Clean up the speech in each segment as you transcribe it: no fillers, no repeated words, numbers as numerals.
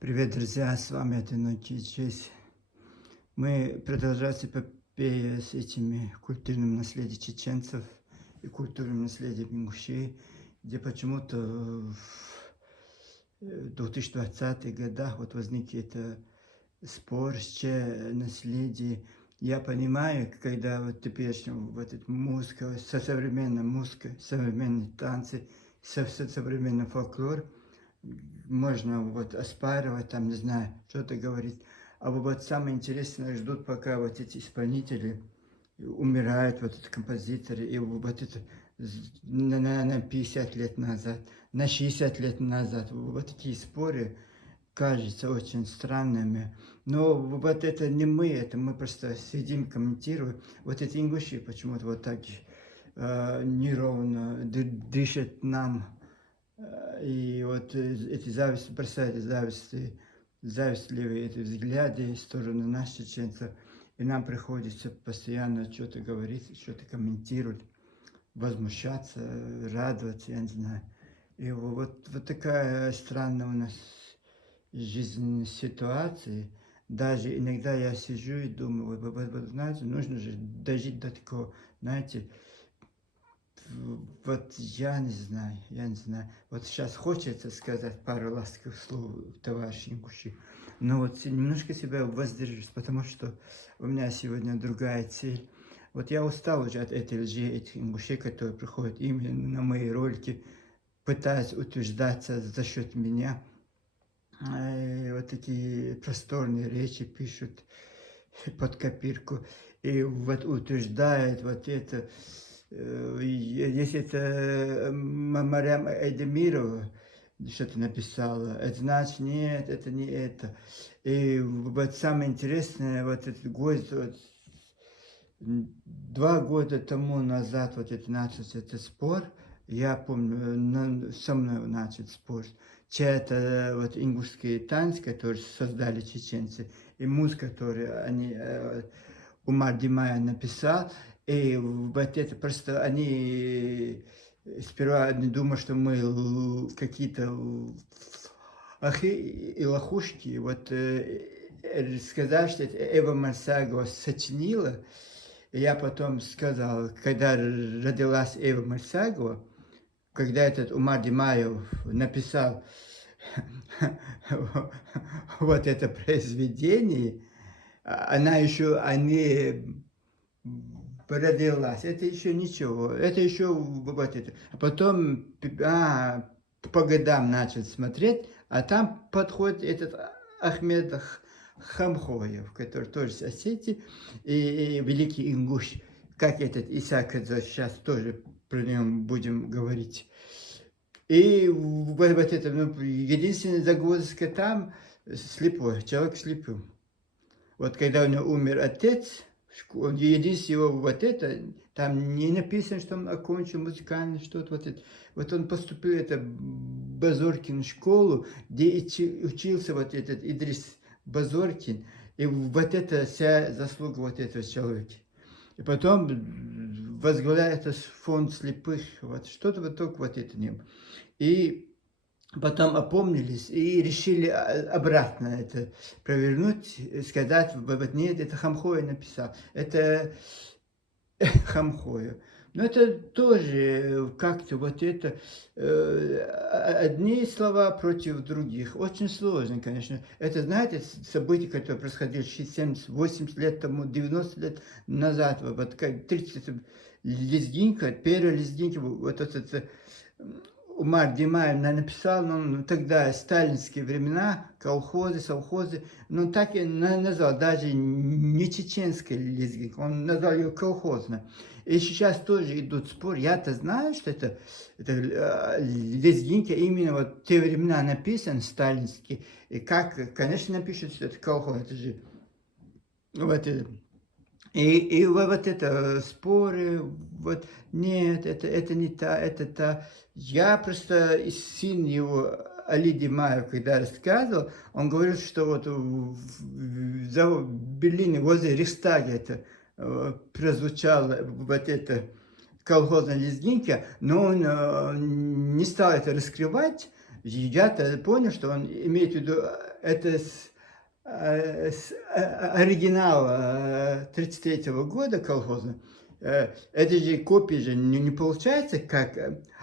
Привет, друзья! С вами одинокий Честь. Мы продолжаем эпопею с этими культурным наследием чеченцев и культурным наследием ингушей, где почему-то в 2020-х годах вот возник это спор, че наследие. Я понимаю, когда вот теперь вот эта музыка, современная музыка, современные танцы, современный фольклор, можно вот оспаривать, там, не знаю, что-то говорить. А вот самое интересное, ждут, пока вот эти исполнители умирают, вот эти композиторы, и вот это на 50 лет назад, на 60 лет назад. Вот такие споры кажутся очень странными. Но вот это не мы, это мы просто сидим, комментируем. Вот эти ингуши почему-то вот так неровно дышат нам. И вот эти зависти, бросают зависти, завистливые эти взгляды в сторону нас, чеченцев. И нам приходится постоянно что-то говорить, что-то комментировать, возмущаться, радоваться, я не знаю. И вот такая странная у нас жизненная ситуация. Даже иногда я сижу и думаю, вот знаете, нужно же дожить до такого, знаете, вот я не знаю, я не знаю. Вот сейчас хочется сказать пару ласковых слов товарищу Ингуши, но вот немножко себя воздержусь, потому что у меня сегодня другая цель. Вот я устал уже от этой лжи, этих ингушей, которые приходят именно на мои ролики, пытаясь утверждаться за счет меня. И вот такие просторные речи пишут под копирку. И вот утверждает вот это. Если это Марьям Эйдемирова что-то написала, это значит нет, это не это. И вот самое интересное, вот этот год, вот, 2 года тому назад вот это начался этот спор, я помню, со мной начал спор. Это вот ингушский танец, который создали чеченцы, и музыка, которую они, Умар Димая написал, и вот это просто они сперва не думают, что мы какие-то ахи и лохушки. Вот сказать, что это Эва Марсагова сочинила. И я потом сказал, когда родилась Эва Марсагова, когда этот Умар Димаев написал вот это произведение, она еще, они родилась, это еще ничего, это еще вот это. А потом по годам начал смотреть, а там подходит этот Ахмед Хамхоев, который тоже с Осетии, и великий ингуш, как этот Исаак, сейчас тоже про него будем говорить. И вот это, ну, единственная загвоздка там, слепой, человек слепым. Вот когда у него умер отец, единственное вот это, там не написано, что он окончил музыкальное что-то вот это. Вот он поступил в Базоркин школу, где учился вот этот Идрис Базоркин, и вот это вся заслуга вот этого человека. И потом возглавляет фонд слепых, вот что-то вот только вот это не было. И потом опомнились и решили обратно это провернуть, сказать, вот нет, это Хамхоя написал, это Хамхоя. Но это тоже как-то вот это, одни слова против других. Очень сложно, конечно. Это, знаете, события, которые происходили 70, 80 лет тому, 90 лет назад, вот как 30 лезгинка, первая лезгинка, вот это Умар Димаев написал, ну, тогда сталинские времена, колхозы, совхозы, но так и назвал, даже не чеченская лезгинка, он назвал ее колхозной. И сейчас тоже идут споры, я-то знаю, что это лезгинка именно вот в те времена написан, сталинские, и как, конечно, напишут, что это колхоз, это же, вот это. И вот это споры, вот нет, это не та, это та. Я просто, сын его, Али Димаев, когда рассказывал, он говорил, что вот в Берлине, возле Рейхстага это прозвучало вот это колхозная лезгинка, но он не стал это раскрывать, Я-то понял, что он имеет в виду это оригинал 1933 года колхоза. Это же копия же не получается как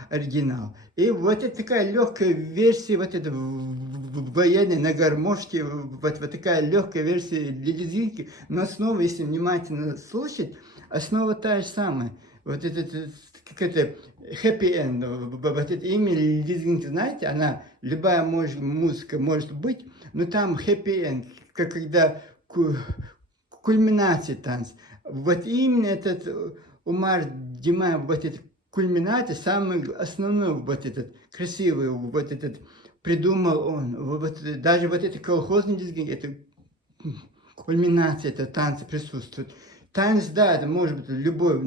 оригинал. И вот это такая легкая версия, вот это военной на гармошке, вот такая легкая версия лезгинки, но основа, если внимательно слушать, основа та же самая. Вот это, как это, happy end, вот это имя лезгинки, знаете, она, любая музыка может быть, но там happy end, как когда кульминация танца. Вот именно этот Умар Димаев, вот этот кульминация, самый основной, вот этот красивый, вот этот придумал он. Вот, даже вот это колхозный диск, это кульминация, это танцы присутствует. Танец, да, это может быть любой.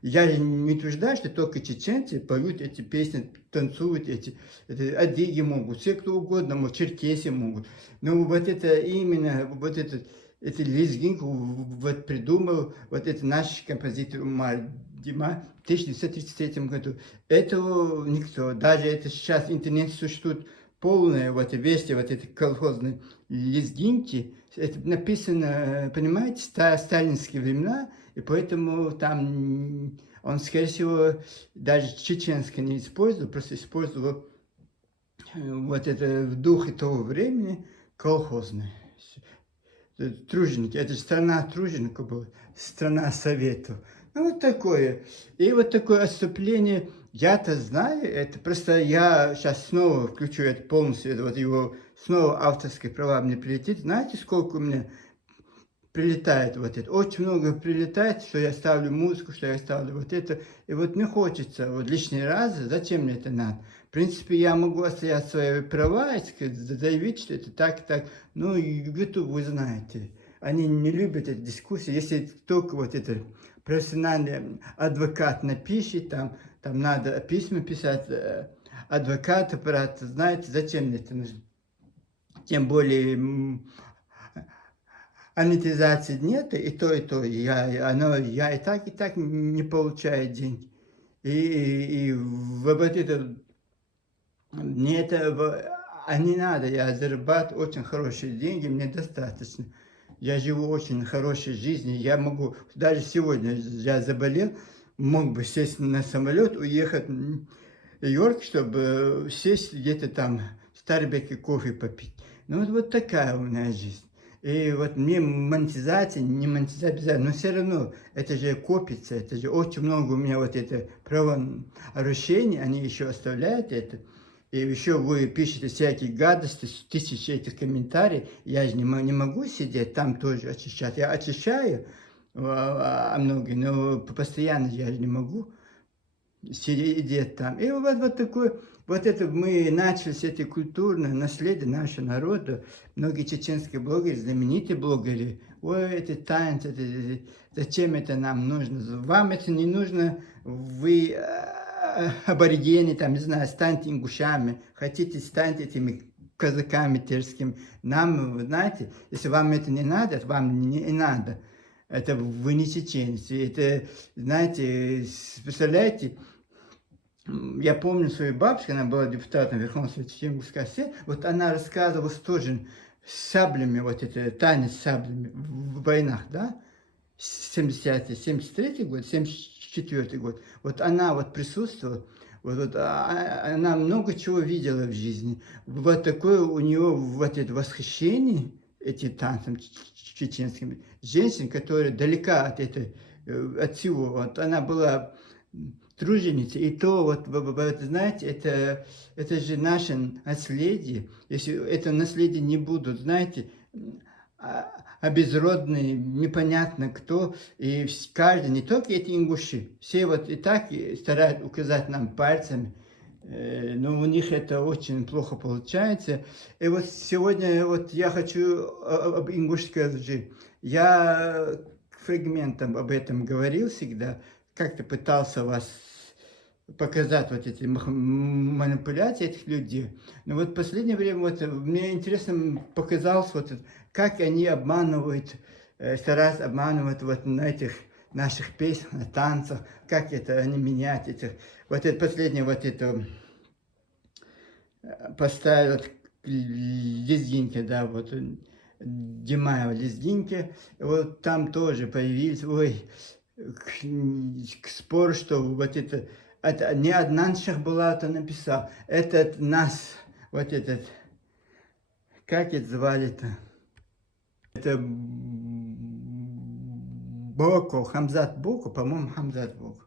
Я же не утверждаю, что только чеченцы поют эти песни, танцуют эти. Это адыги могут, все кто угодно, может, черкесы могут. Но вот это именно, вот это лезгинку вот придумал, вот это наш композитор Умар Дима в 1933 году. Этого никто, даже это сейчас в интернете существует полная вот версия вот этой колхозной лезгинки. Это написано, понимаете, сталинские времена, и поэтому там он, скорее всего, даже чеченское не использовал, просто использовал вот это в духе того времени колхозное. Труженики, это же страна тружеников была, страна советов. Ну, вот такое. И вот такое отступление, я-то знаю, это просто я сейчас снова включу это полностью, это вот его снова авторские права мне прилетит. Знаете, сколько у меня прилетает вот это? Очень много прилетает, что я ставлю музыку, что я ставлю вот это. И вот мне хочется вот лишний раз, зачем мне это надо? В принципе, я могу отстоять свои права, заявить, что это так и так. Ну, YouTube, вы знаете, они не любят эту дискуссию. Если только вот это профессиональный адвокат напишет, там надо письма писать, адвоката, брат, знаете, зачем мне это нужно? Тем более монетизации нет, и то, и то. Я и так не получаю деньги. И вот это, мне это не надо, я зарабатываю очень хорошие деньги, мне достаточно. Я живу очень хорошей жизнью, я могу, даже сегодня я заболел, мог бы сесть на самолет, уехать в Нью-Йорк, чтобы сесть где-то там в Старбеке кофе попить. Ну вот такая у меня жизнь. И вот мне монетизация, не монетизация обязательно, но все равно это же копится, это же очень много у меня вот это правонарушений, они еще оставляют это. И еще вы пишете всякие гадости, тысячи этих комментариев, я же не могу сидеть там тоже очищать. Я очищаю многие, но постоянно я же не могу сидеть там. И вот такой, вот это мы начали с этой культурной наследия нашего народа. Многие чеченские блогеры, знаменитые блогеры, ой, это танец, зачем это нам нужно? Вам это не нужно, вы аборигены, там, не знаю, станьте ингушами, хотите, станьте этими казаками терскими. Нам, вы знаете, если вам это не надо, это вам не надо. Это вы не чеченцы. Это, знаете, представляете, я помню свою бабушку, она была депутатом Верховного Совета Чечен-Ингушской Оссетии, вот она рассказывала тоже с саблями, вот это танец с саблями в войнах, да, 70-й, 73-й год, 74-й год, вот она вот присутствовала, вот она много чего видела в жизни, вот такое у нее вот это восхищение этим танцем чеченским, женщин, которая далека от этой, от всего, вот она была труженица, и то, вот, знаете, это же наше наследие. Если это наследие не будут, знаете, обезродные, непонятно кто, и каждый, не только эти ингуши, все вот и так стараются указать нам пальцами, но у них это очень плохо получается. И вот сегодня вот я хочу об ингушской лжи. Я фрагментом об этом говорил всегда, как-то пытался вас показать вот эти манипуляции этих людей. Но вот в последнее время вот мне интересно показалось, вот, как они обманывают, стараются обманывать вот на этих наших песнях, на танцах, как это они меняют этих. Вот это последнее, вот это поставил лезгинки, да, вот Димаева лезгинки, вот там тоже появились, ой, спор, что вот это не Аднан Шахбулатов написал, этот нас, вот этот, как это звали-то? Это Боко, Хамзат Боко, по-моему, Хамзат Боко.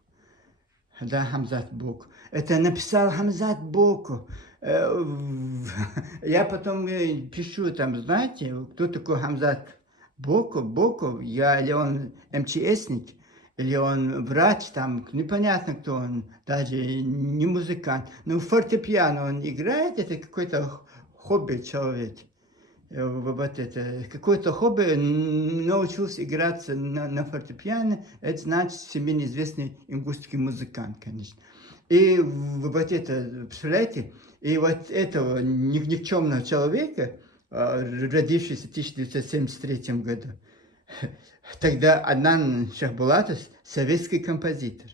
Да, Хамзат Боко. Это написал Хамзат Боко. Я потом пишу там, знаете, кто такой Хамзат Боко? Боко, или он МЧСник, или он врач, там, непонятно кто он, даже не музыкант. Но фортепиано он играет, это какой-то хобби человек. Вот это, какое-то хобби, научился играть на фортепиано, это значит всемирно известный ингушский музыкант, конечно. И вот это, представляете, и вот этого никчемного человека, родившегося в 1973 году, тогда Аднан Шахбулатов советский композитор.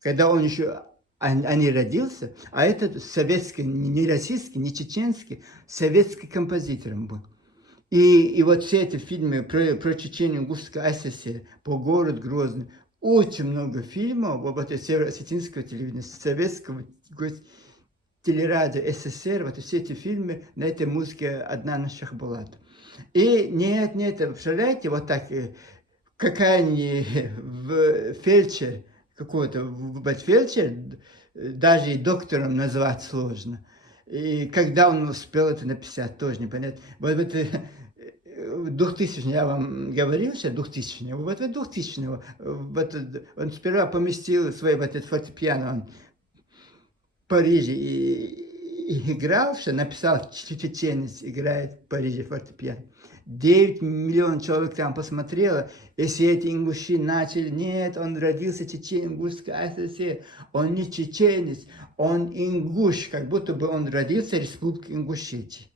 Когда он еще не родился, а этот советский, не российский, не чеченский, советский композитором был. И вот все эти фильмы про Чечению, Ингушскую ССР, по городу Грозный, очень много фильмов вот это северо-осетинского телевидения, советского телерадио СССР, вот все эти фильмы на этой музыке Аднана Шахбулатова. И нет, представляете, вот так, какая-нибудь фельдшер, какой-то фельдшер, даже и доктором назвать сложно. И когда он успел это написать, тоже непонятно. Вот это 2000, я вам говорил сейчас, 2000, вот 2000, вот, он сперва поместил свой вот этот фортепиано, он в Париже и играл, что написал, чеченец играет в Париже фортепиано. 9 миллионов человек там посмотрело, и все эти ингуши начали, нет, он родился чечен, Ингушской ССР, он не чеченец, он ингуш, как будто бы он родился в Республике Ингушетии.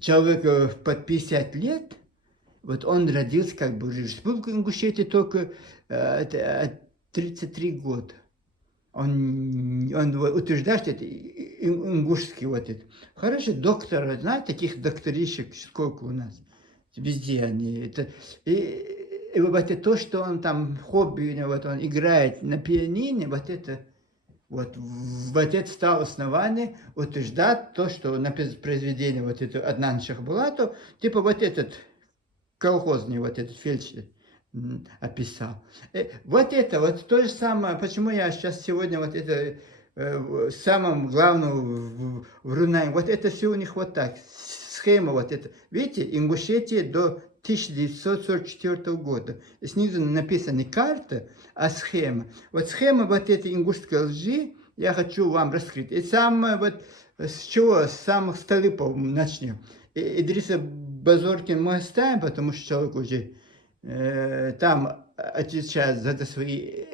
Человек под 50 лет, вот он родился как бы в Республике Ингушетии только 33 года. Он утверждает, что это ингушский вот это. Хорошо, доктор, знаете, таких докторишек сколько у нас? Везде они. Это, и вот это то, что он там хобби, вот он играет на пианино, вот это стало основание утверждать то, что на произведение вот это Аднан Шахбулатов, типа вот этот колхозный, вот этот фельдшер описал. Вот это, вот то же самое, почему я сейчас сегодня вот это самым главным в Рунае, вот это все у них вот так, схема вот это. Видите, Ингушетия до 1944 года. И снизу написана не карта, а схема. Вот схема вот этой ингушской лжи я хочу вам раскрыть. И самое вот, с чего, с самых столпов начнем. Идриса Базоркин мы оставим, потому что человек уже там отвечает за свои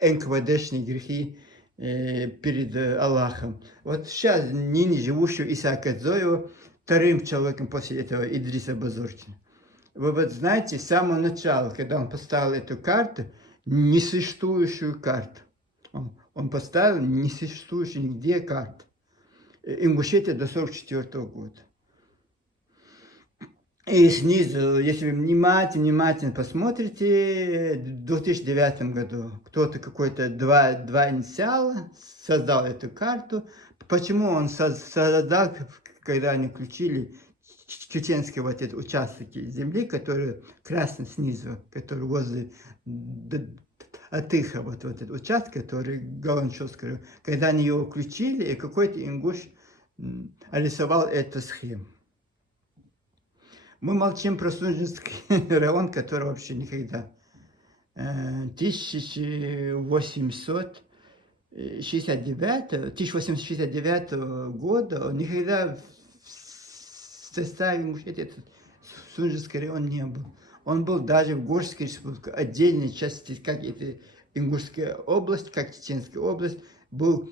НКВДшные грехи перед Аллахом. Вот сейчас ныне живущий Исаака Зоева вторым человеком после этого Идриса Базоркина. Вы вот знаете, с самого начала, когда он поставил эту карту, несуществующую карту, он поставил несуществующую нигде карту. Ингушетия до 1944 года. И снизу, если вы внимательно посмотрите, в 2009 году кто-то какой-то два инициала создал эту карту. Почему он создал, когда они включили чеченские вот эти участки земли, которые красный снизу, который возле Атыха, вот этот участок, который Галанчевский, когда они его включили, и какой-то ингуш рисовал эту схему. Мы молчим про Сунжинский район, который вообще никогда. 1869 года никогда в составе Ингушетии этот Сунжинский район не был. Он был даже в Горской республике, отдельной части, как это Ингушская область, как Чеченская область, был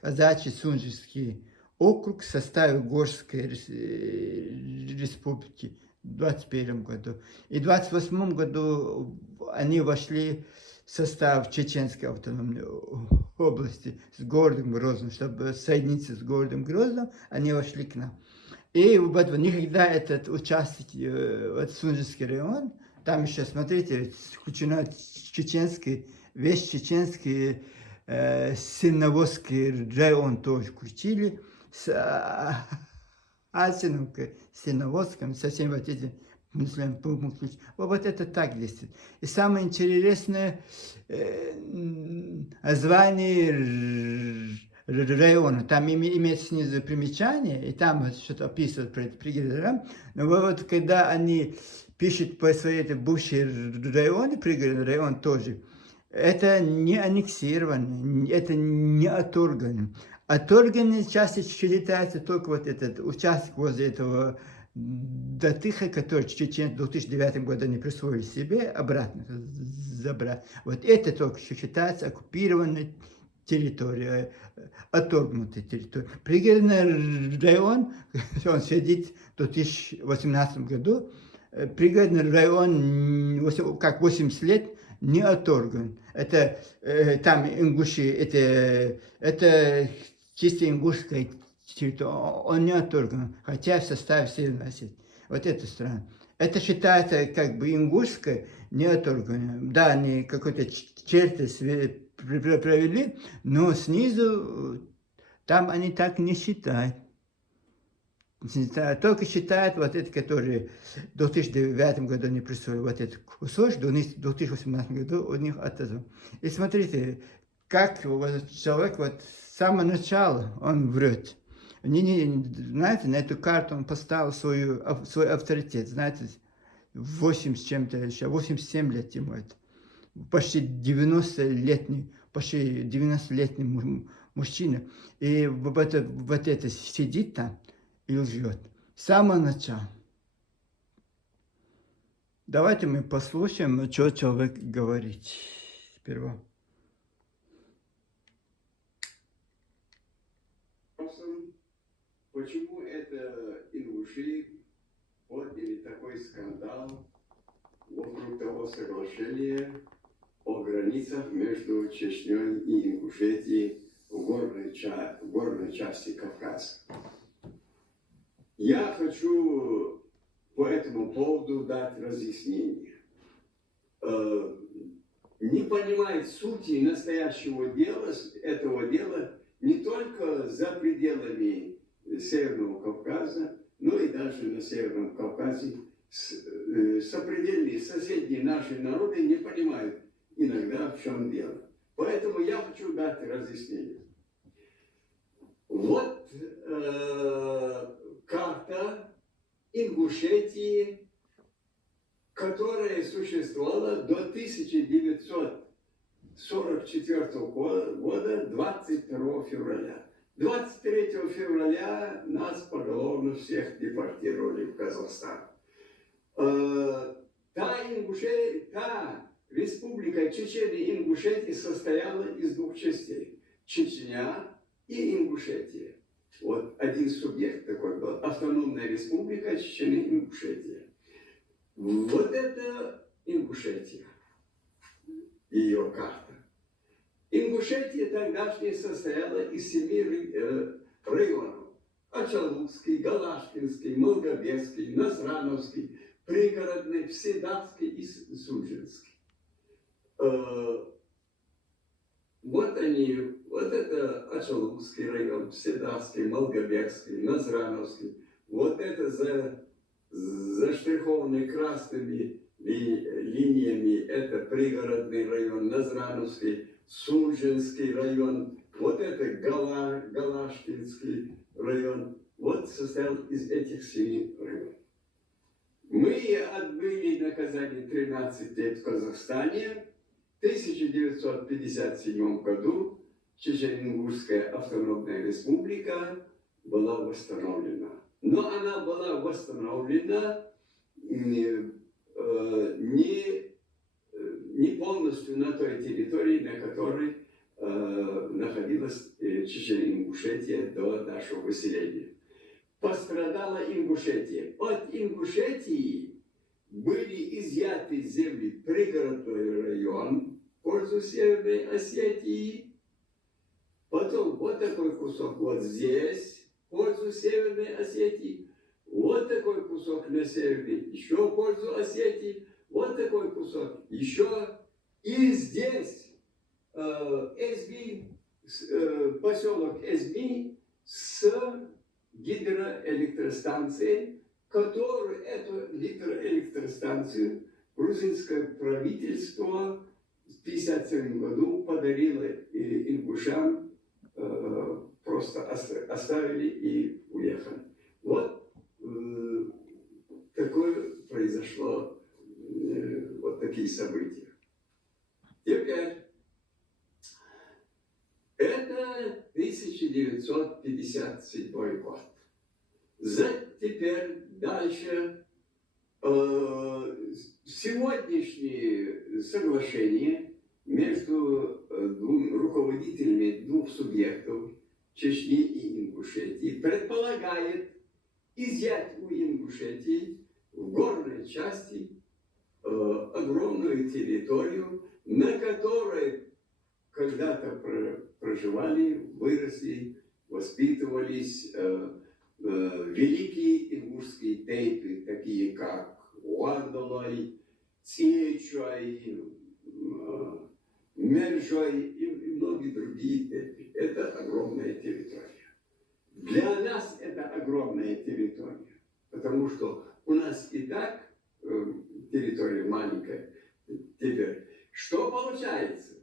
казачий Сунжинский округ в составе Горской республики в 21 году. И в 28 году они вошли в состав Чеченской автономной области с городом Грозным, чтобы соединиться с городом Грозным, они вошли к нам. И вот никогда этот участок, вот Сунжский район, там еще, смотрите, включено чеченский, весь чеченский Синноводский район тоже включили, с Асиновкой, Синноводском, со всеми вот этими мусульманами. Вот это так действует. И самое интересное, название района, там имеется снизу примечание, и там что-то описывают про это пригород. Но вот когда они пишут по своей бывшей районе, пригородный район тоже, это не аннексировано, это не оторгано. Оторганной части считается только вот этот участок возле этого Датыха, который чеченцы в 2009 году они присвоили себе, обратно забрать. Вот это только считается оккупированной территорией, отторгнутой территорией. Пригородный район, он сидит в 2018 году, пригородный район, как 80 лет, не оторган. Это там ингуши, это чисто ингушская территория, он не оторган, хотя в составе Северной Осетии. Вот это странно. Это считается как бы ингушское, не оторгано. Да, они какой-то черты провели, но снизу там они так не считают. Только считают вот это, который в 2009 году они присвоили вот этот кусочек, в 2018 году у них отозвал. И смотрите, как вот человек вот с самого начала он врет. Знаете, на эту карту он поставил свой авторитет, знаете, 8 с чем-то еще, 87 лет ему это. Почти 90-летний мужчина. И вот это сидит там и лжет. С самого начала. Давайте мы послушаем, что человек говорит. Сперва. Почему это ингуши подняли такой скандал вокруг того соглашения о границах между Чечней и Ингушетией в горной части Кавказа? Я хочу по этому поводу дать разъяснение. Не понимает сути настоящего дела, этого дела не только за пределами Северного Кавказа, но и даже на Северном Кавказе сопредельные соседние наши народы не понимают иногда, в чем дело. Поэтому я хочу дать разъяснение. Вот карта Ингушетии, которая существовала до 1944 года, 22 февраля. 23 февраля нас поголовно всех депортировали в Казахстан. Та республика Чечения-Ингушетия состояла из двух частей. Чечня и Ингушетия. Вот один субъект такой был. Автономная республика Чечения-Ингушетия. Вот это Ингушетия. Ее карта. Ингушетия тогдашняя состояла из 7 районов. Ачалукский, Галашкинский, Малгобекский, Насрановский, Пригородный, Вседатский и Суджинский. Вот это Ачалукский район, Вседатский, Малгобекский, Насрановский. Вот это заштрихованный красными линиями, это Пригородный район, Насрановский, Суджинский район, вот это Галашкинский район, вот состоял из этих 7 районов. Мы отбыли наказание 13 лет в Казахстане. В 1957 году Чечено-Ингушская автономная республика была восстановлена. Но она была восстановлена не полностью на той территории, на которой находилась Чечено-Ингушетия до нашего выселения. Пострадала Ингушетия. От Ингушетии были изъяты земли Пригородный район в пользу Северной Осетии Потом вот такой кусок вот здесь в пользу Северной Осетии. Вот такой кусок на севере еще в пользу Осетии. Вот такой кусок еще. И здесь Эзми, поселок Эзми с гидроэлектростанцией, которую эту гидроэлектростанцию грузинское правительство в 1957 году подарило ингушам, просто оставили и уехали. Вот такое произошло, вот такие события. Теперь, это 1957 год. Теперь дальше сегодняшние соглашения между руководителями двух субъектов Чечни и Ингушетии предполагает изъять у Ингушетии в горной части огромную территорию, на которой когда-то проживали, выросли, воспитывались великие ингушские тейпы, такие как Уандалай, Цечуай, Мержой и многие другие тейпы. Это огромная территория. Для нас это огромная территория, потому что у нас и так территория маленькая. Теперь, что получается?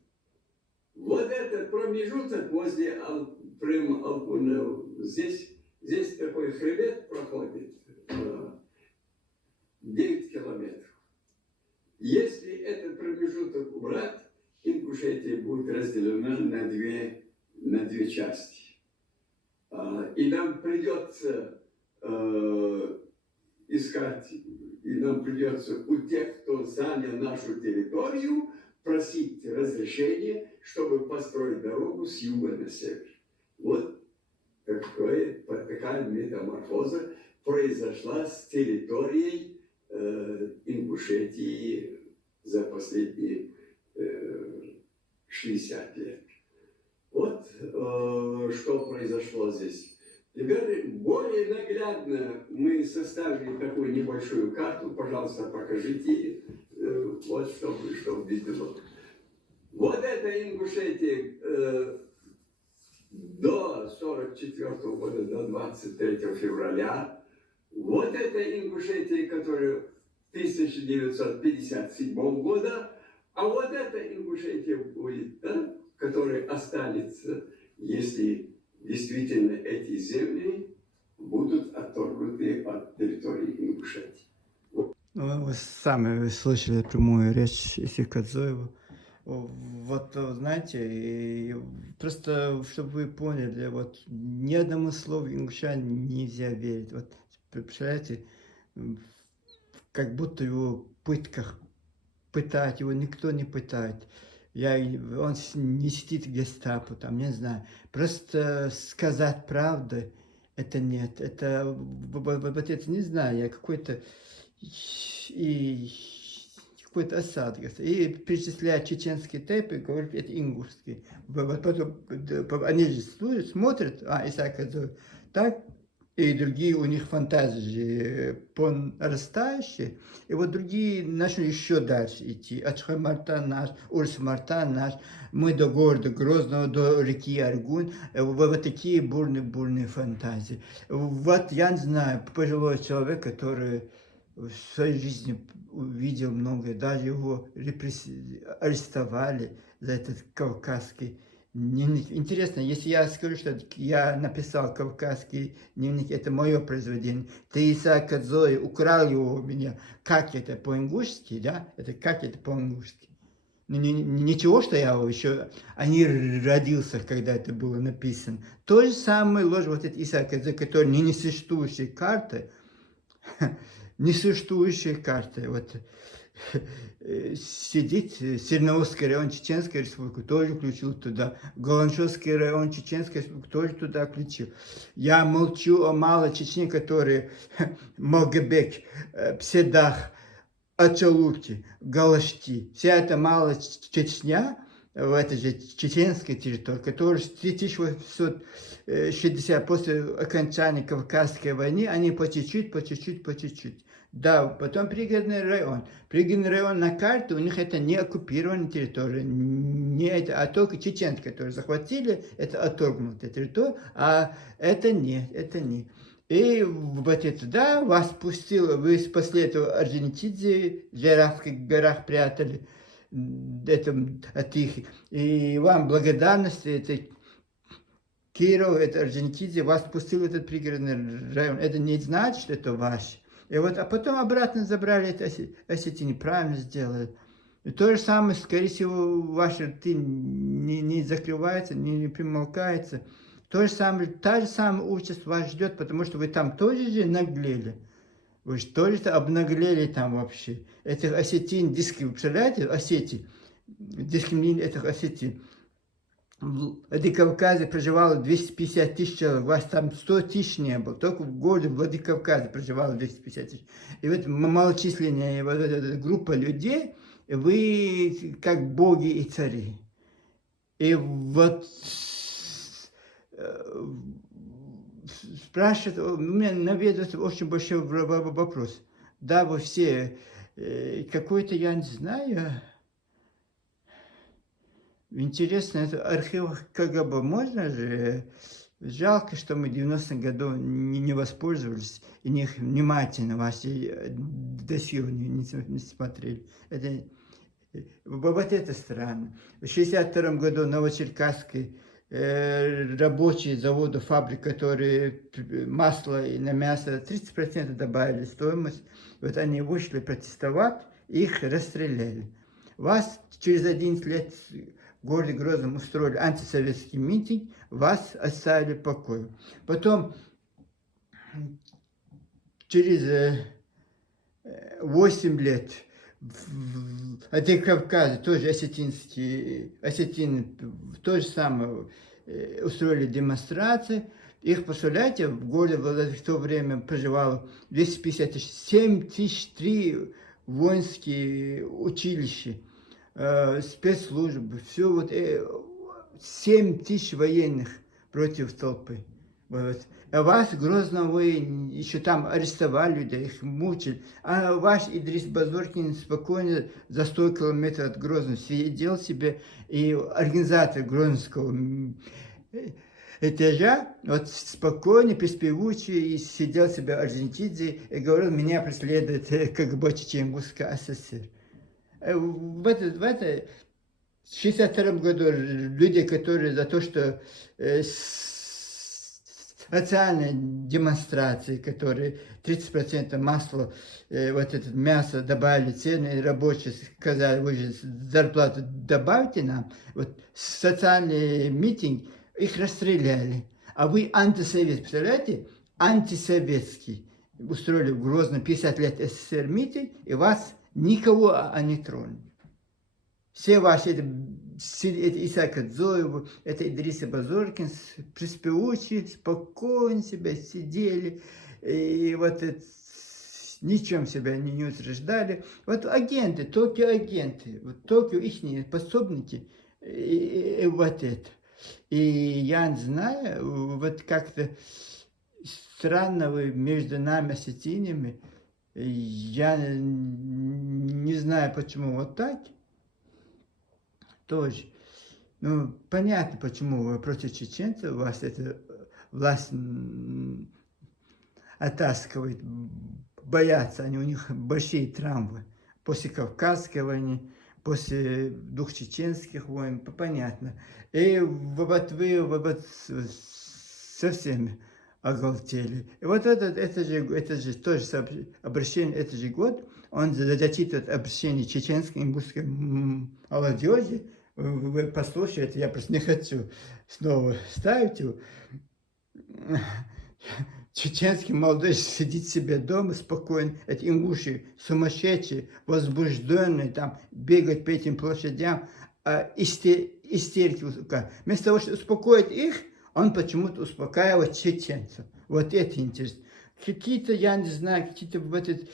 Вот этот промежуток возле Алпуна, здесь такой хребет проходит 9 километров. Если этот промежуток убрать, Ингушетия будет разделена на две части. И нам придется искать, и нам придется у тех, кто занял нашу территорию, просить разрешения, чтобы построить дорогу с юга на север. Вот такая метаморфоза произошла с территорией Ингушетии за последние 60 лет. Вот что произошло здесь. Теперь более наглядно мы составили такую небольшую карту. Пожалуйста, покажите. Вот что видно. Вот это Ингушетия до 1944 года, до 23 февраля. Вот это Ингушетия, которая в 1957 года. А вот это Ингушетия будет, да, которая останется, если действительно эти земли будут отторгнуты от территории Ингушетии. Ну, вы сами слышали прямую речь Исикадзоева. Вот, знаете, и просто, чтобы вы поняли, вот ни одному слову ингушан нельзя верить. Вот, представляете, как будто его в пытках пытать, его никто не пытает. Он не сидит в гестапо, там, не знаю. Просто сказать правду, это нет. Это, вот это не знаю, я какой-то осадок. И перечисляют чеченские тейпы, говорят, это ингушские. Потом они же смотрят, Исаак Адзоев, так, и другие у них фантазии нарастающие. И вот другие начали еще дальше идти. Ачхамартан наш, Урс-Мартан наш, мы до города Грозного, до реки Аргун. Вот такие бурные фантазии. Вот я не знаю, пожилой человек, который в своей жизни увидел многое, даже его арестовали за этот кавказский дневник. Интересно, если я скажу, что я написал кавказский дневник, это мое произведение, ты, Исаак Адзоев, украл его у меня, как это по-ингушски, да? Это как это по-ингушски? Ничего, что я еще не родился, когда это было написано. То же самое ложь, вот этот Исаак Адзоев, который несуществующие карты, несуществующие карты, вот сидит Свердловский район, Чеченская республика, тоже включил туда, Голанчевский район, Чеченская республика, тоже туда включил. Я молчу о Малой Чечне, которые Могебек, Пседах, Ачалуки, Галашти, вся эта Малая Чечня, в этой же чеченской территории, которая с 1860, после окончания Кавказской войны, они по чуть-чуть. Да, потом пригородный район. Пригородный район на карте, у них это не оккупированная территория, не это, а только чеченцы, которые захватили, это отторгнутая территория, а это нет, это не. И вот это, да, вас пустило, вы после этого Орджоникидзе в Жайрахских горах прятали, это, от их, и вам благодарность, это Киров, это Орджоникидзе, вас пустил в этот пригородный район. Это не значит, что это ваш. И вот, а потом обратно забрали это Осетию, правильно сделали. И то же самое, скорее всего, ваши рты не закрывается, не примолкается. То же самое, та же самая участь вас ждет, потому что вы там тоже же наглели. Вы же тоже обнаглели там вообще. Этих осетин, диски, вы представляете, Осетии, дискриминировали этих осетин. В Владикавказе проживало 250 тысяч человек, у вас там 100 тысяч не было, только в городе Владикавказе проживало 250 тысяч. И вот малочисленная вот эта группа людей, вы как боги и цари. И вот спрашивают, у меня наведывается очень большой вопрос. Да, вы все, какой-то, я не знаю, интересно, это архив КГБ можно же? Жалко, что мы в 90-х годах не воспользовались и не внимательно ваши досье не смотрели. Это, вот это странно. В 1962 году в Новочеркасске рабочие завода, фабрик, которые масло и на мясо 30% добавили стоимость, вот они вышли протестовать, их расстреляли. Вас через 11 лет в городе Грозном устроили антисоветский митинг, вас оставили в покое. Потом, через 8 лет, в Владикавказе тоже осетины то же самое устроили демонстрации. Их, представляете, в городе в то время проживало 250 тысяч, 7 тысяч 3 воинские училища, спецслужбы, все вот 7 тысяч военных против толпы. Вот. А вас, Грозно, вы еще там арестовали людей, их мучили. А ваш Идрис Базоркин спокойно за 100 километров от Грозного сидел себе, и организатор Грозненского этажа, вот спокойно, преспевучий, сидел себе Орджоникидзе и говорил, меня преследует КГБ Чечен-Ингушской ССР. В 1962 году люди, которые за то, что социальные демонстрации, которые 30% масла, вот это мясо добавили цены, рабочие сказали, вы же зарплату добавьте нам, вот социальный митинг, их расстреляли. А вы антисовет, представляете? Антисоветский. Устроили в Грозном 50 лет СССР митинг, и вас никого они тронули. Все ваши, это Исаак Адзоев, это Идрис Базоркин, преспевучие, спокойно себя сидели, и вот это, ничем себя не утверждали. Вот агенты, Токио агенты, вот Токио их пособники, и вот это. И я не знаю, вот как-то странно вы между нами, осетинами, я не знаю, почему вот так. Тоже. Ну, понятно, почему вы против чеченцев, у вас эта власть оттаскивает, боятся, они, у них большие травмы. После Кавказской войны, после 2 чеченских войн, понятно. И вот вы вот совсем оголтели. И вот это же тоже обращение, это же год, он зачитывает обращение чеченской ингушской молодежи. Вы послушаете, я просто не хочу снова ставить его. Чеченский молодежь сидит себе дома спокойно, эти ингуши сумасшедшие, возбужденные, там бегают по этим площадям, истерики. Вместо того, чтобы успокоить их, он почему-то успокаивает чеченцев. Вот это интересно. Какие-то, я не знаю, какие-то вот эти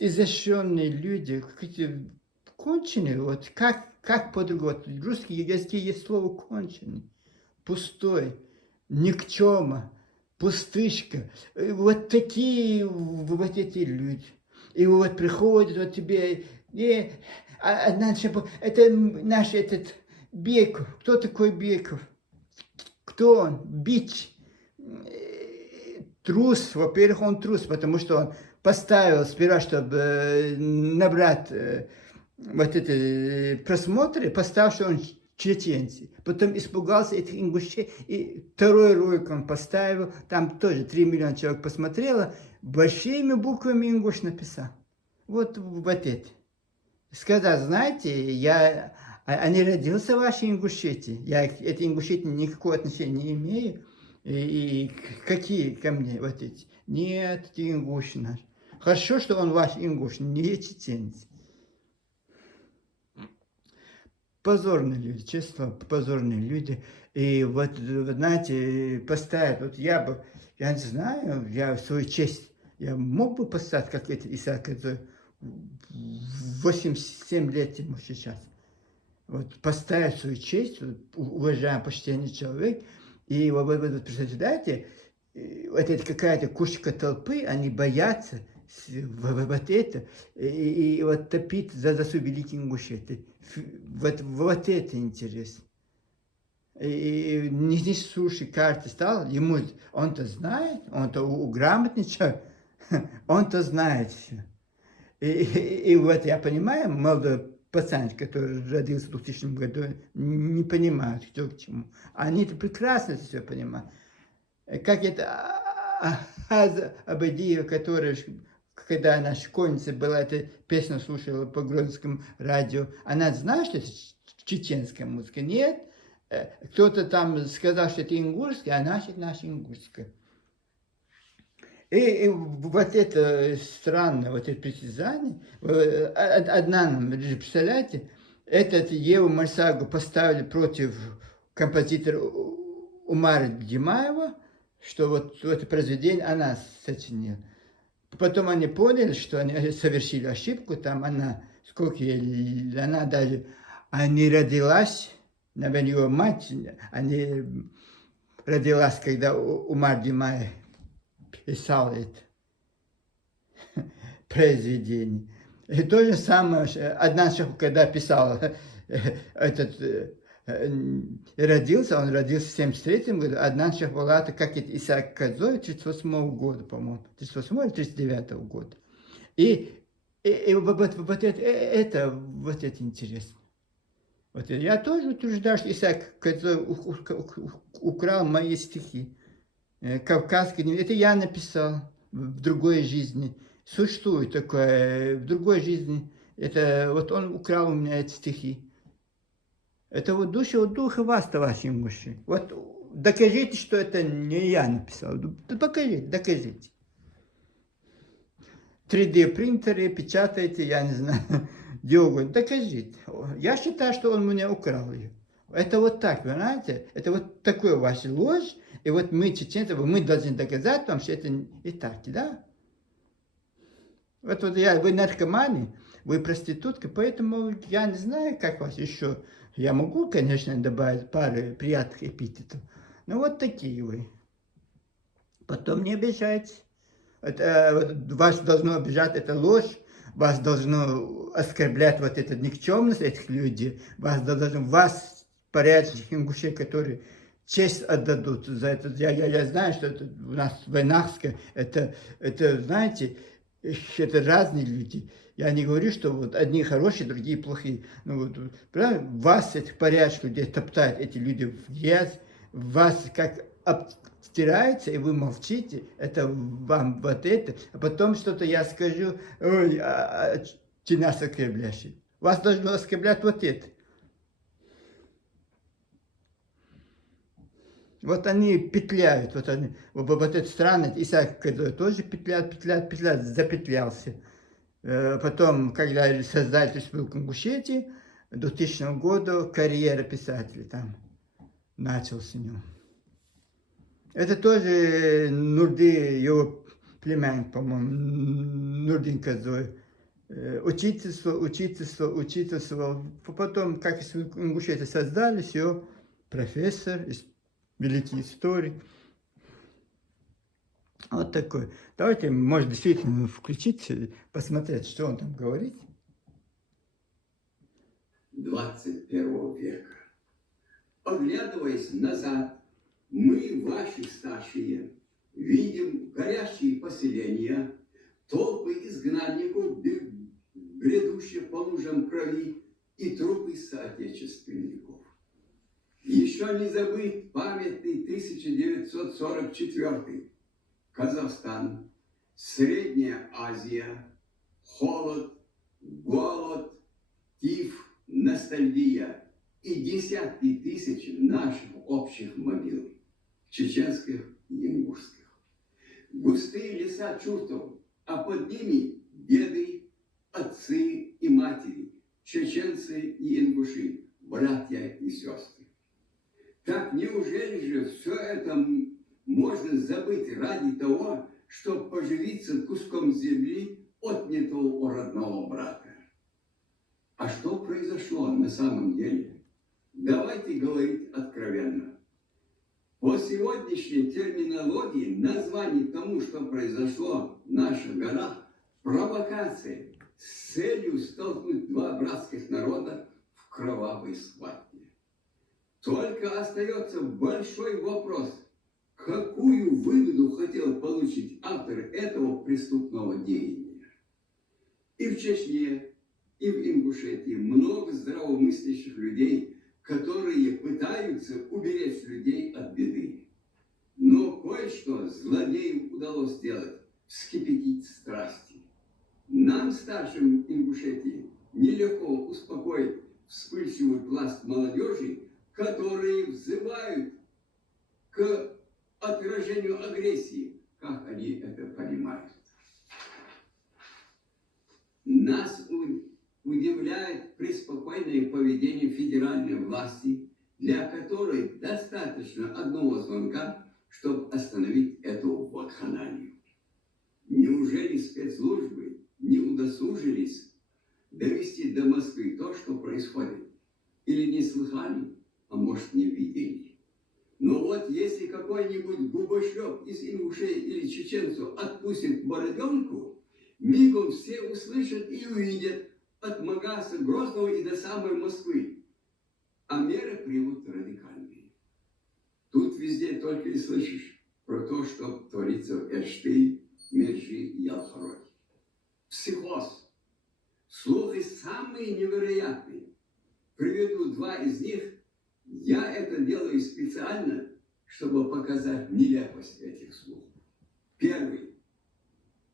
изощренные люди, какие-то конченый, вот как по-другому, вот в русском языке есть слово конченый, пустой, никчема, пустышка. Вот такие вот эти люди. И вот приходят вот тебе, это наш этот Беков. Кто такой Беков? Кто он? Бич. Трус. Во-первых, он трус, потому что он поставил сперва, чтобы набрать вот это просмотры, поставил, что он чеченцы. Потом испугался этих ингушей, и второй ролик он поставил, там тоже 3 миллиона человек посмотрело, большими буквами ингуш написал. Вот это. Сказал, знаете, не родился в вашей Ингушетии, я к этой Ингушетии никакого отношения не имею, и какие ко мне вот эти? Нет, это ингуш наш. Хорошо, что он ваш ингуш, не чеченец. Позорные люди, честно, позорные люди. И вот, знаете, поставить, вот я не знаю, я в свою честь, я мог бы поставить, как это Исаак, это 87 лет ему сейчас. Вот поставить свою честь, вот, уважаемый, почтенный человек, и вы представляете, вот это какая-то кучка толпы, они боятся вот это, и вот топить за свой великий Ингушетию. Вот это интересно. И не слушай, карты стал, ему, он-то знает, он-то грамотный человек, он-то знает все. И вот я понимаю, молодой пацан, который родился в 2000 году, не понимают, кто к чему. Они-то прекрасно все понимают. Как это Абадиева, которая, когда она школьница была, эта песню слушала по гродненскому радио, она знает, что это чеченская музыка? Нет. Кто-то там сказал, что это ингушская, а значит наша ингушская. И вот это странное, вот это притязание, одна, представляете, этот Еву Марсагу поставили против композитора Умара Димаева, что вот это произведение она сочинила. Потом они поняли, что они совершили ошибку, там она, сколько ей, она даже, не родилась, наверное, ее мать, она родилась, когда Умар Димаев писал это произведение. И то же самое, одна, когда писал этот, родился, он родился в 1973 году, одна была, как это Исаак Кадзой, 1938 года, по-моему, 1938 или 1939 года. И вот это интересно. Вот я тоже утверждаю, что Исаак Кадзой украл мои стихи. Кавказский, это я написал в другой жизни. Существует такое, в другой жизни. Это вот он украл у меня эти стихи. Это вот душа вас, товарищи мужчины. Вот докажите, что это не я написал. Докажите. 3D принтеры, печатайте, я не знаю, делают. Докажите. Я считаю, что он меня украл ее. Это вот так, понимаете? Это вот такое ваша ложь. И вот мы, чеченцы, мы должны доказать вам, что это и так, да? Вот вы наркоманы, вы проститутка, поэтому я не знаю, как вас еще. Я могу, конечно, добавить пару приятных эпитетов, но вот такие вы. Потом не обижайте. Вас должно обижать эта ложь, вас должно оскорблять вот эта никчемность этих людей, вас порядочных ингушей, которые честь отдадут за это. Я знаю, что это у нас войнахское, это, знаете, это разные люди. Я не говорю, что вот одни хорошие, другие плохие. Ну, вот, правильно? Вас, этих порядочных людей, топтают эти люди в грязь, вас как обстирается, и вы молчите, это вам вот это. А потом что-то я скажу, ой, ты нас оскорбляешь. Вас должно оскорблять вот это. Вот они петляют, вот это странно, Исаак тоже петляет, запетлялся. Потом, когда создали Республику Ингушетии, в 2000 году карьера писателя там начался у него. Это тоже Нурди, его племянник, по-моему, Нурдин Кадзой. учительствовал. Потом, как из Ингушетии создали, все, профессор, великий историк. Вот такой. Давайте, может, действительно включить, посмотреть, что он там говорит. 21 века. Оглядываясь назад, мы, ваши старшие, видим горящие поселения, толпы изгнанников, бредущие по лужам крови, и трупы соотечественников. Еще не забыт памятный 1944. Казахстан, Средняя Азия, холод, голод, тиф, ностальгия и десятки тысяч наших общих могил, чеченских и ингушских. Густые леса чуртов, а под ними деды, отцы и матери, чеченцы и ингуши, братья и сестры. Так неужели же все это можно забыть ради того, чтобы поживиться куском земли, отнятого у родного брата? А что произошло на самом деле? Давайте говорить откровенно. По сегодняшней терминологии название тому, что произошло в наших горах, провокация с целью столкнуть два братских народа в кровавой схватке. Только остается большой вопрос, какую выгоду хотел получить автор этого преступного деяния. И в Чечне, и в Ингушетии много здравомыслящих людей, которые пытаются уберечь людей от беды. Но кое-что злодею удалось сделать – вскипятить страсти. Нам, старшим Ингушетии, нелегко успокоить вспыльчивый пласт молодежи, которые взывают к отражению агрессии, как они это понимают. Нас удивляет преспокойное поведение федеральной власти, для которой достаточно одного звонка, чтобы остановить эту вакханалию. Неужели спецслужбы не удосужились довести до Москвы то, что происходит? Или не слыхали, а может, не видели? Но вот если какой-нибудь губошлеп из ингушей или чеченцев отпустит бороденку, мигом все услышат и увидят от Магаса Грозного и до самой Москвы. А меры примут радикальные. Тут везде только и слышишь про то, что творится в Эшты, Меджи и Ялхороде. Психоз. Слухи самые невероятные. Приведу два из них. Я это делаю специально, чтобы показать нелепость этих слухов. Первый.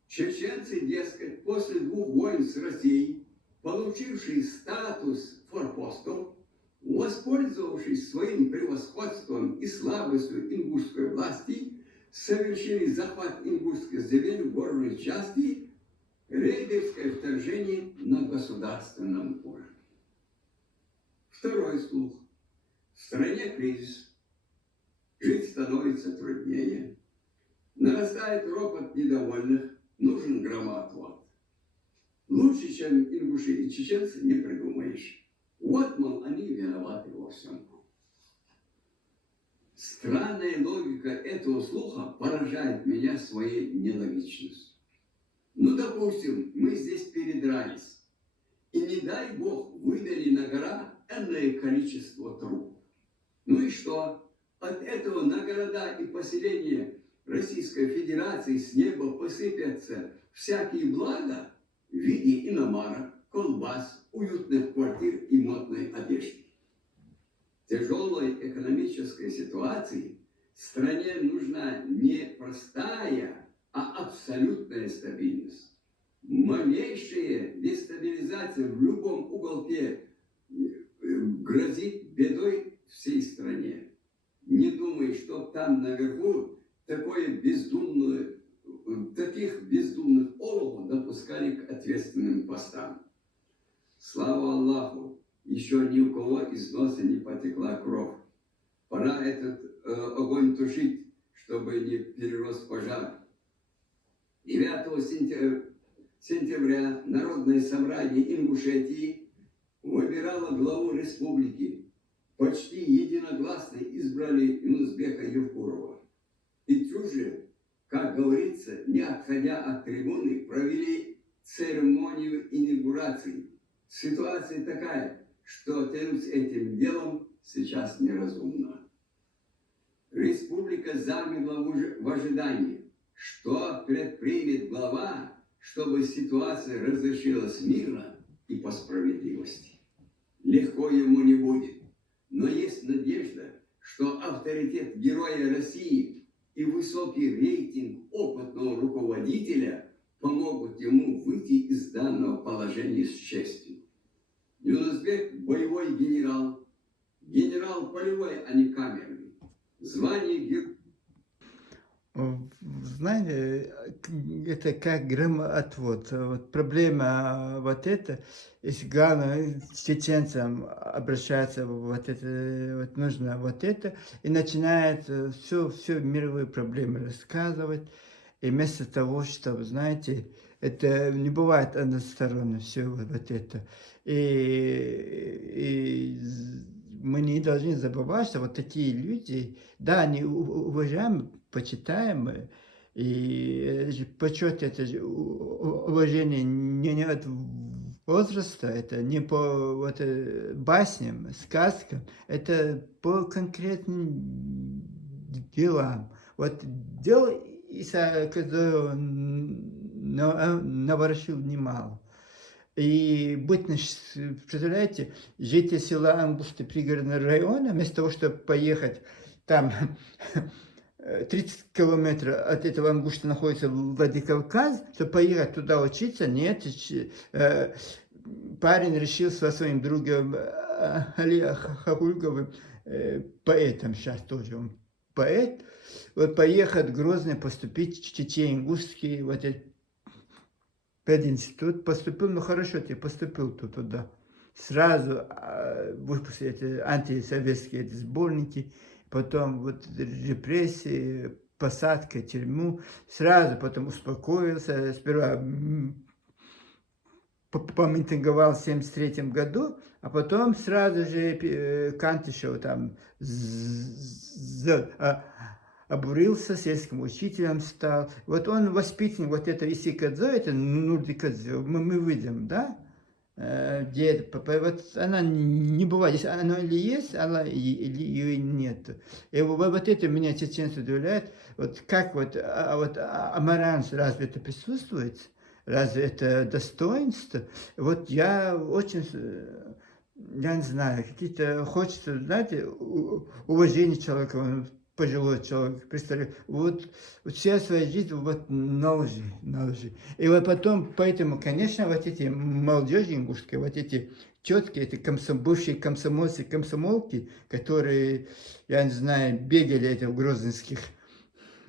Чеченцы, дескать, после 2 войн с Россией, получившие статус форпостов, воспользовавшись своим превосходством и слабостью ингушской власти, совершили захват ингушских земель в горной части, рейдерское вторжение на государственном уровне. Второй слух. В стране кризис, жить становится труднее, нарастает ропот недовольных, нужен громоотвод. Лучше, чем ингуши и чеченцы, не придумаешь. Вот, мол, они виноваты во всем. Странная логика этого слуха поражает меня своей нелогичностью. Ну, допустим, мы здесь передрались, и не дай бог выдали на горах энное количество труп. Ну и что? От этого на города и поселения Российской Федерации с неба посыпятся всякие блага в виде иномарок, колбас, уютных квартир и модной одежды. В тяжелой экономической ситуации стране нужна не простая, а абсолютная стабильность. Малейшая дестабилизация в любом уголке грозит бедой всей стране. Не думай, что там наверху таких бездумных олухов допускали к ответственным постам. Слава Аллаху, еще ни у кого из носа не потекла кровь. Пора этот огонь тушить, чтобы не перерос пожар. 9 сентября Народное собрание Ингушетии выбирало главу республики. Почти единогласно избрали Юнусбека Евкурова. И тут же, как говорится, не отходя от трибуны, провели церемонию инаугурации. Ситуация такая, что тянуть этим делом сейчас неразумно. Республика замерла в ожидании, что предпримет глава, чтобы ситуация разрешилась мирно и по справедливости. Легко ему не будет, но есть надежда, что авторитет Героя России и высокий рейтинг опытного руководителя помогут ему выйти из данного положения с честью. Юнусбек – боевой генерал, генерал полевой, а не камерный. Звание героя. Знаете, это как громоотвод. Вот проблема вот эта, если главное к чеченцам обращаться, вот это, вот нужно вот это, и начинает все мировые проблемы рассказывать, и вместо того, чтобы, знаете, это не бывает односторонне, все вот это. И мы не должны забывать, что вот такие люди, да, они уважаемы, почитаемые, и почет это же уважение не от возраста, это не по вот, басням, сказкам, это по конкретным делам. Вот дело Иса, которое наворошил немало. И представляете, жители села Ангусты пригородного района, вместо того, чтобы поехать там 30 километров от этого Ангушта находится Владикавказ, чтобы поехать туда учиться, нет, парень решил со своим другом Али Хабульговым, поэтом сейчас тоже он поэт, вот поехать в Грозный, поступить в Чечен-Ингушский, вот этот пединститут, поступил, ну хорошо, ты поступил туда. Сразу выпустили эти антисоветские эти сборники, потом вот репрессии, посадка, тюрьму, сразу потом успокоился, сперва помитинговал в 1973 году, а потом сразу же Кантишев там обурился, сельским учителем стал. Вот он воспитанник вот этого Исикадзо, это Нурдикадзо, мы видим, да? Где вот она не бывает, если она или есть, она или ее нет. И вот это меня чеченцы удивляет, вот как вот амаранс разве это присутствует, разве это достоинство? Вот я очень, я не знаю, какие-то хочется, знаете, уважение человека, он пожилой человек, представляю, вот вся своя жизнь вот на лжи. И вот потом, поэтому, конечно, вот эти молодежи ингушские, вот эти тетки, эти бывшие комсомольцы, комсомолки, которые, я не знаю, бегали это в грозненских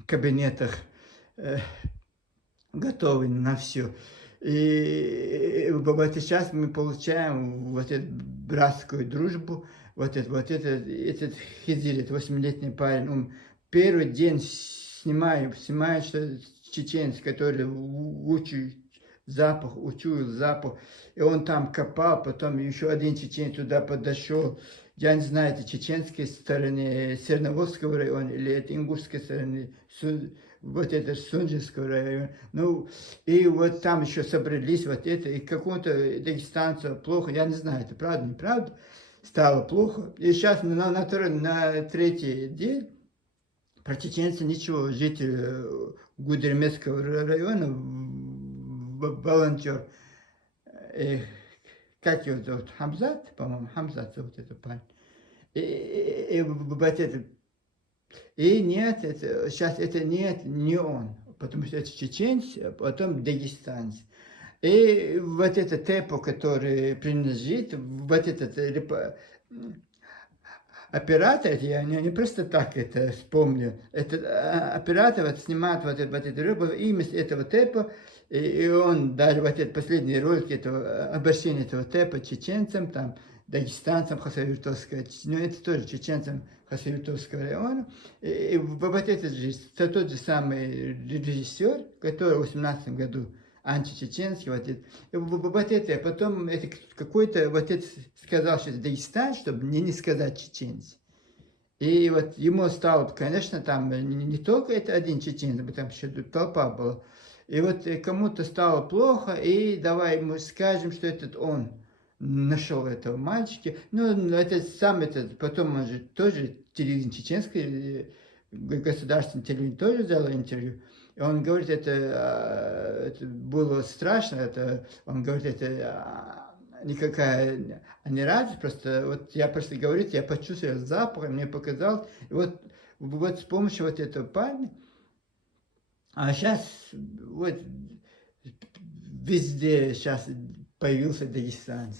кабинетах, готовы на все. И вот сейчас мы получаем вот эту братскую дружбу, вот этот Хизир, это 8-летний парень, он первый день снимает, что чеченец, который учуял запах, и он там копал, потом еще один чеченец туда подошел, я не знаю, это чеченской стороны Серноводского района, или это ингушской стороны, вот это Сунжинского района, ну, и вот там еще собрались вот это, и какому-то дагестанцу плохо, я не знаю, это правда, неправда, стало плохо. И сейчас на третий день про чеченца ничего, житель Гудеремецкого района, волонтер, как его зовут, Хамзат, по-моему, Хамзат зовут этот парень. И вот это, и нет, это, сейчас это нет, не он, потому что это чеченец, а потом дагестанец. И вот это ТЭПО, который принадлежит, вот этот оператор, я не просто так это вспомнил, этот оператор вот снимает вот эту рыбу, имя этого ТЭПО, и он даже вот этот последний ролик этого обращения этого ТЭПО чеченцам, там, дагестанцам Хасавюртовского, ну это тоже чеченцам Хасавюртовского района. И вот этот же, тот же самый режиссер, который в 18 году античеченский, вот это, а потом это какой-то, вот это сказал, что это Дагестан, чтобы не сказать чеченец. И вот ему стало, конечно, там не только это один чеченец, там еще толпа была. И вот кому-то стало плохо, и давай мы скажем, что этот он нашел этого мальчика. Ну, это сам этот, потом он же тоже телевидение чеченское, государственное телевидение тоже взяло интервью. И он говорит, это было страшно, это, он говорит, это никакая не радость, просто вот я просто говорю, я почувствовал запах, мне показалось, и вот с помощью вот этого парня, а сейчас вот везде сейчас появился дагестанец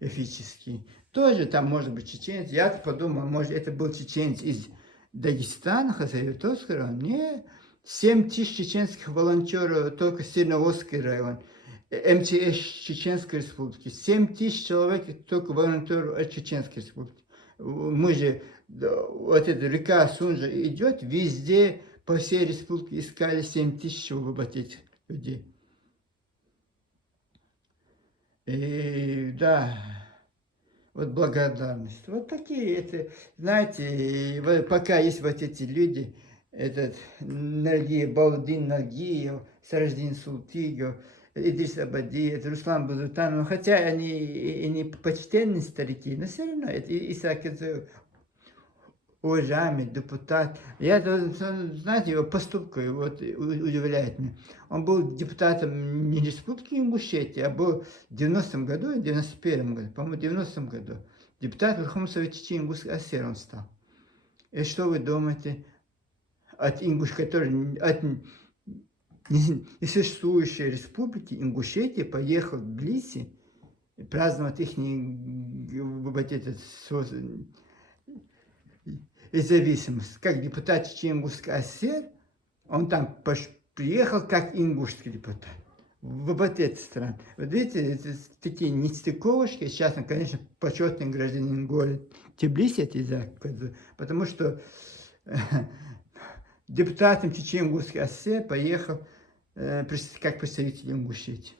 эфический. Тоже там может быть чеченец. Я подумал, может это был чеченец из Дагестана, Хасавюртовский район. Нет, 7 тысяч чеченских волонтеров только Северноводский район. МЧС Чеченской Республики. 7 тысяч человек только волонтеров от Чеченской Республики. Мы же, вот эта река Сунжа идет, везде по всей республике искали 7 тысяч, чтобы обратить людей. И да, вот благодарность. Вот такие это, знаете, пока есть вот эти люди, этот Наргиев, Балдин Наргиев, Сараждин Султигов, Идрис Абади, Руслан Бузутанов, хотя они и не почтенные старики, но все равно это Исаак уважаемый депутат. Я, знаете, его поступка вот, удивляет меня. Он был депутатом не Республики Ингушетия, а был в 90-м году, в 91-м году, по-моему, в 90-м году. Депутат Верховного Совета Чечни Ингушской ССР он стал. И что вы думаете? От Ингуш, который от несуществующей республики Ингушетия поехал в Тбилиси праздновать их вот этот независимость. Как депутат Чечен-Ингушской ССР, он там приехал как ингушский депутат. Вот эта страна. Вот видите, это такие нестыковочки. Сейчас он, конечно, почетный гражданин города Тбилиси, это из-за, потому что депутатом Чечен-Ингушской ССР поехал как представитель Ингушетии,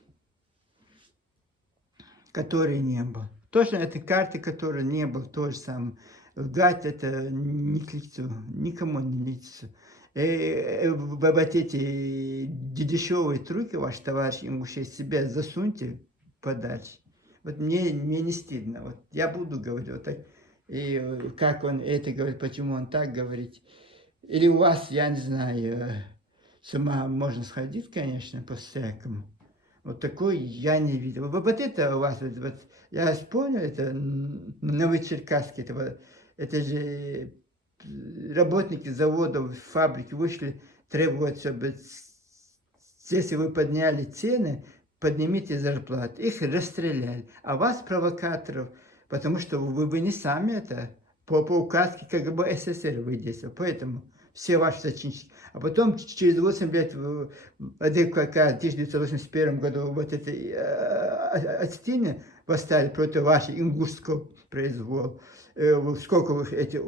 который не был. Точно этой карты, которой не был, то же самое. Лгать это не к лицу, никому не лицу. Вот эти дешевые трюки, ваш товарищ Ингушей, себя засуньте подальше. Вот мне не стыдно. Вот я буду говорить вот так. И как он это говорит, почему он так говорит. Или у вас, я не знаю, с ума можно сходить, конечно, по-всякому. Вот такой я не видел. Вот это у вас, вот, я вспомнил, это Новочеркасск, это же работники заводов, фабрики вышли, требуют, чтобы если вы подняли цены, поднимите зарплату. Их расстреляли. А вас, провокаторов, потому что вы не сами это, по указке КГБ СССР вы действовали. Поэтому все ваши зачинщики. А потом, через 8 лет, в 1981 году, вот это Астине восстали против вашего ингушского произвола. Сколько вы эти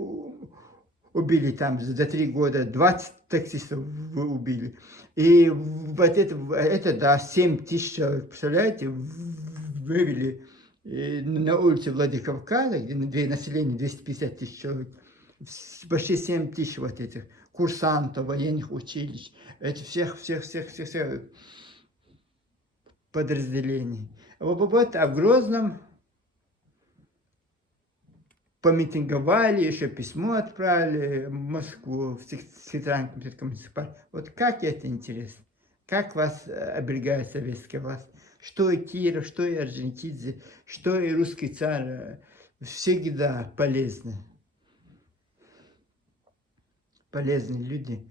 убили там за 3 года, 20 таксистов вы убили. И вот это да, 7 тысяч человек, представляете, вывели на улице Владикавказа, где население 250 тысяч человек, почти 7 тысяч вот этих курсантов, военных училищ, это всех подразделений. Вот, а в Грозном помитинговали, еще письмо отправили в Москву, в Центральный комитет коммунистической партии. Вот как это интересно? Как вас оберегает советская власть? Что и Киров, что и Орджоникидзе, что и русский царь, всегда полезны. Полезные люди.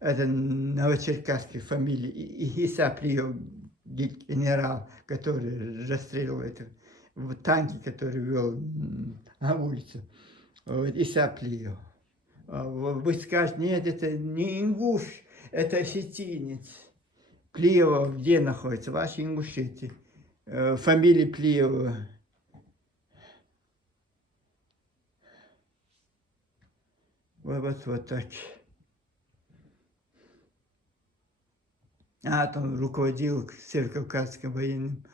Это новочеркасские фамилии. И Исаплиев, генерал, который расстреливал это. В танке, который вел на улицу, вот, Исаплиев. Вы скажете, нет, это не ингуш, это осетинец. Плиева где находится? Ваши Ингушетии. Фамилия Плиева. Вот так. Там руководил Северокавказским военным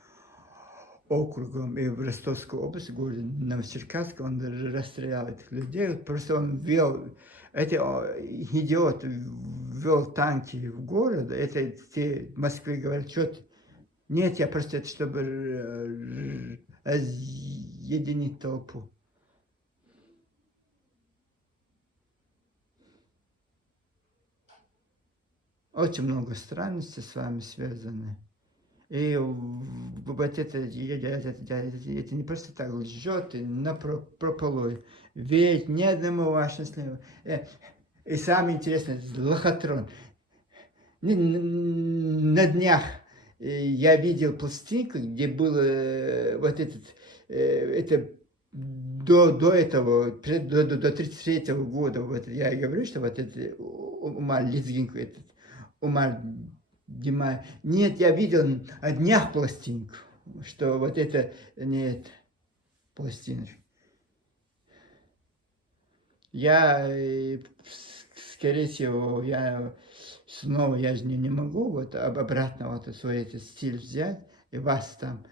округом и в Ростовской области, городе Новочеркасск, он расстрелял этих людей. Вот просто он ввел, идиот ввел танки в город, это те в Москве говорят, что нет, я просто это чтобы разъединить толпу. Очень много странностей с вами связаны. И вот это не просто так лжет и напропалую. Ведь ни одному вашему слову. И самое интересное, лохотрон. На днях я видел пластинку, где было вот это до этого, до 33-го года, вот я и говорю, что вот это Умар Лезгинку, этот Умар Димай. Нет, я видел на днях пластинку, что вот это нет пластиночка. Я, скорее всего, снова я же не могу вот обратно вот свой этот стиль взять и вас там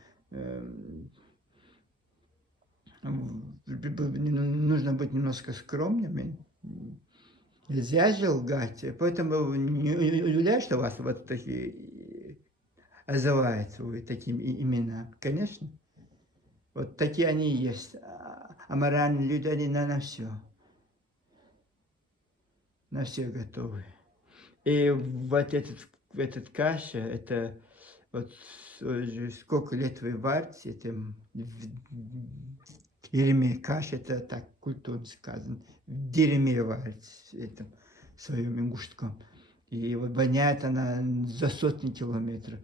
нужно быть немножко скромными. Нельзя же лгать, поэтому не удивляюсь, что вас вот такие называются вы такими именами. Конечно, вот такие они и есть. Аморальные люди, они на все готовы. И вот этот каша, это вот сколько лет вы варите, это в дерьме каша, это так культурно сказано, в дерьме варите, этом своим ингушском. И вот воняет она за сотни километров.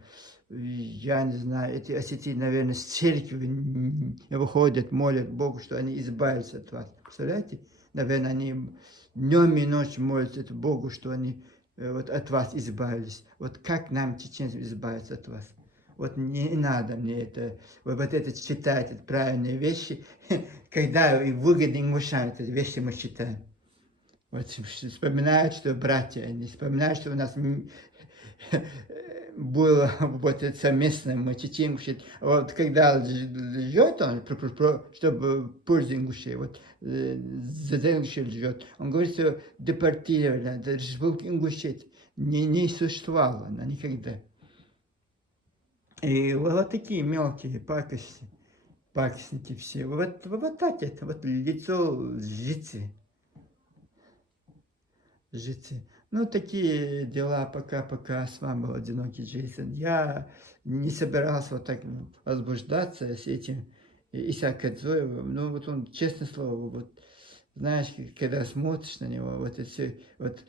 Я не знаю, эти осетины, наверное, с церкви выходят, молят Богу, что они избавятся от вас. Представляете? Наверное, они днем и ночью молятся Богу, что они вот от вас избавились. Вот как нам, чеченцам, избавиться от вас? Вот не надо мне это, вот это читать, это правильные вещи, когда выгодны ингушам, эти вещи мы читаем. Вот вспоминают, что братья, они вспоминают, что у нас было вот это совместное, мы чечен, вот когда лжет он, чтобы пользу ингушей, вот за ингушей лжет, он говорит, что депортировали, это же был ингушет, не существовало она никогда. И вот такие мелкие пакостники все, вот так это, вот лицо лжицы. Ну, такие дела, пока с вами был одинокий Джейсон. Я не собирался вот так возбуждаться с этим Исаак Кадзоевым. Ну, вот он, честное слово, вот, знаешь, когда смотришь на него, вот это все, вот,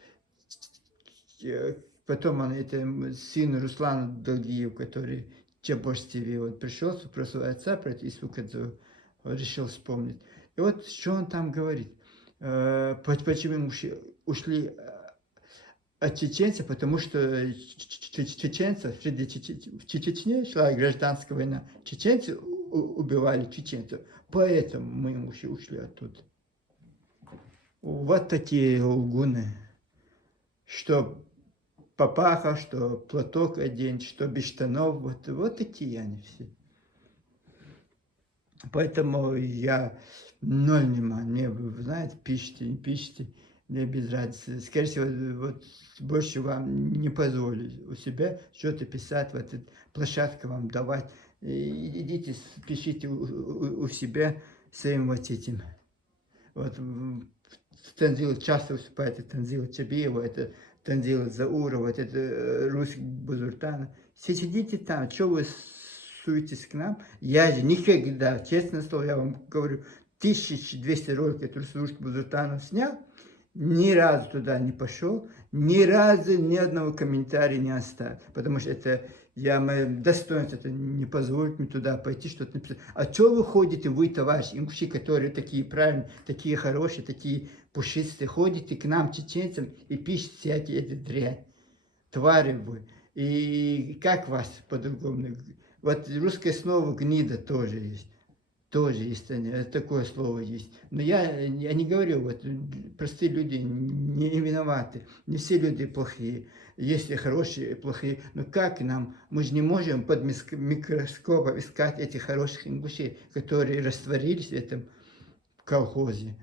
потом он, это сын Руслана Долгиев, который Чебош ТВ, вот пришел, спросил отца про это Ису Кадзоев, решил вспомнить. И вот что он там говорит, почему ушли от чеченцев, потому что чеченцев, в Чечне шла гражданская война, чеченцы убивали чеченцев, поэтому мы ушли оттуда. Вот такие лгуны, что папаха, что платок одень, что без штанов, вот такие они все. Поэтому я ноль внимания, мне, вы знаете, пишите, не пишите, мне без разницы. Скорее всего, вот больше вам не позволю у себя что-то писать, вот эту площадку вам давать. Идите, пишите у себя своим вот этим. Вот Танзил часто выступает, это Танзил Чабиева, это Танзил Заурова, это русский Бузуртана. Все сидите там, что вы суетесь к нам? Я же никогда, честное слово, я вам говорю, 1200 роликов эту службу Бузуртана снял, ни разу туда не пошел, ни разу ни одного комментария не оставил, потому что это мое достоинство, это не позволит мне туда пойти, что-то написать. А что вы ходите, вы, товарищи ингуши, которые такие правильные, такие хорошие, такие пушистые, ходите к нам, чеченцам, и пишете всякие эти дрянь, твари вы. И как вас по-другому? Вот русское слово гнида тоже есть. тоже есть, такое слово есть. Но я не говорю, вот простые люди не виноваты, не все люди плохие, есть и хорошие, и плохие. Но как нам, мы же не можем под микроскопом искать этих хороших ингушей, которые растворились в этом колхозе.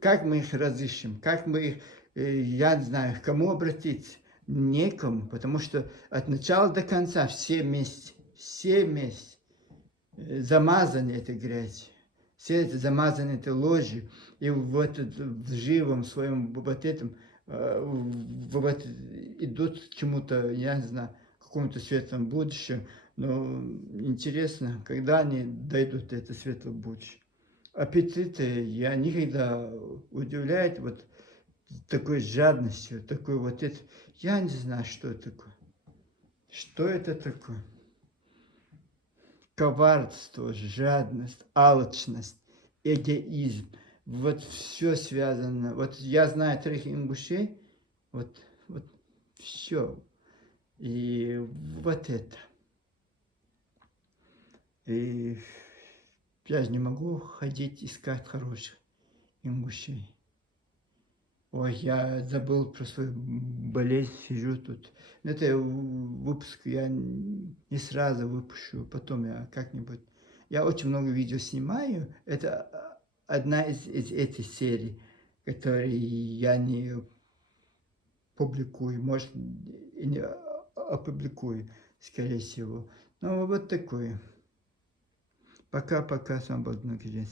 Как мы их разыщем, как мы их, я не знаю, к кому обратиться? Некому, потому что от начала до конца все вместе замазаны этой грязью, все это замазаны этой ложью, и вот в живом своем вот этом вот идут к чему-то, я не знаю, к какому-то светлому будущему, но интересно, когда они дойдут до этого светлого будущего. Аппетиты я никогда удивляет вот такой жадностью, такой вот это, я не знаю, что это такое. Что это такое? Коварство, жадность, алчность, эгоизм. Вот все связано. Вот я знаю 3 ингушей, вот все. И вот это. И я же не могу ходить искать хороших ингушей. Ой, я забыл про свою болезнь, сижу тут. Но это выпуск я не сразу выпущу, потом я как-нибудь. Я очень много видео снимаю. Это одна из этих серий, которые я не публикую, может, и не опубликую, скорее всего. Ну, вот такое. Пока-пока, с вами был Дмитрий.